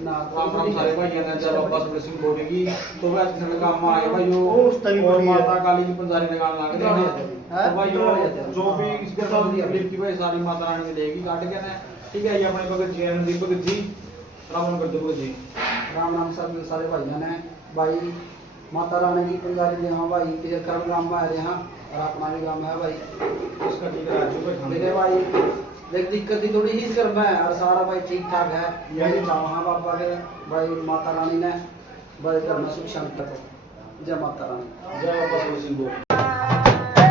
ना राम राम सारे भाइयों ने जब बाबा सुबह सिंह बोलेगी तो वह किसी ने काम आए भाइयों वो उस टाइम और बड़ी है। माता काली की पंजारी लगान लग गए हैं तो भाइयों जो भी इसके साथ लिखी भाई सारी माता रानी मिलेगी काट के ना ठीक है ये अपने भगत जी हैं दीपक जी राम कर दो भगत जी राम सब सारे भाइयों ने भाई माता रानी की पंजारी ले हाँ भाई के कर्म गांव में आ रहे हैं और अपना भी गांव है भाई इसका ठीक है राजू भाई मेरे भाई देख दिक्कत ही थोड़ी ही कर्म है और सारा भाई ठीक ठाक है यही चाहा बाबा के भाई माता रानी ने भाई करना सुख शांति जय माता रानी जय बाबा सुबह सिंह बोल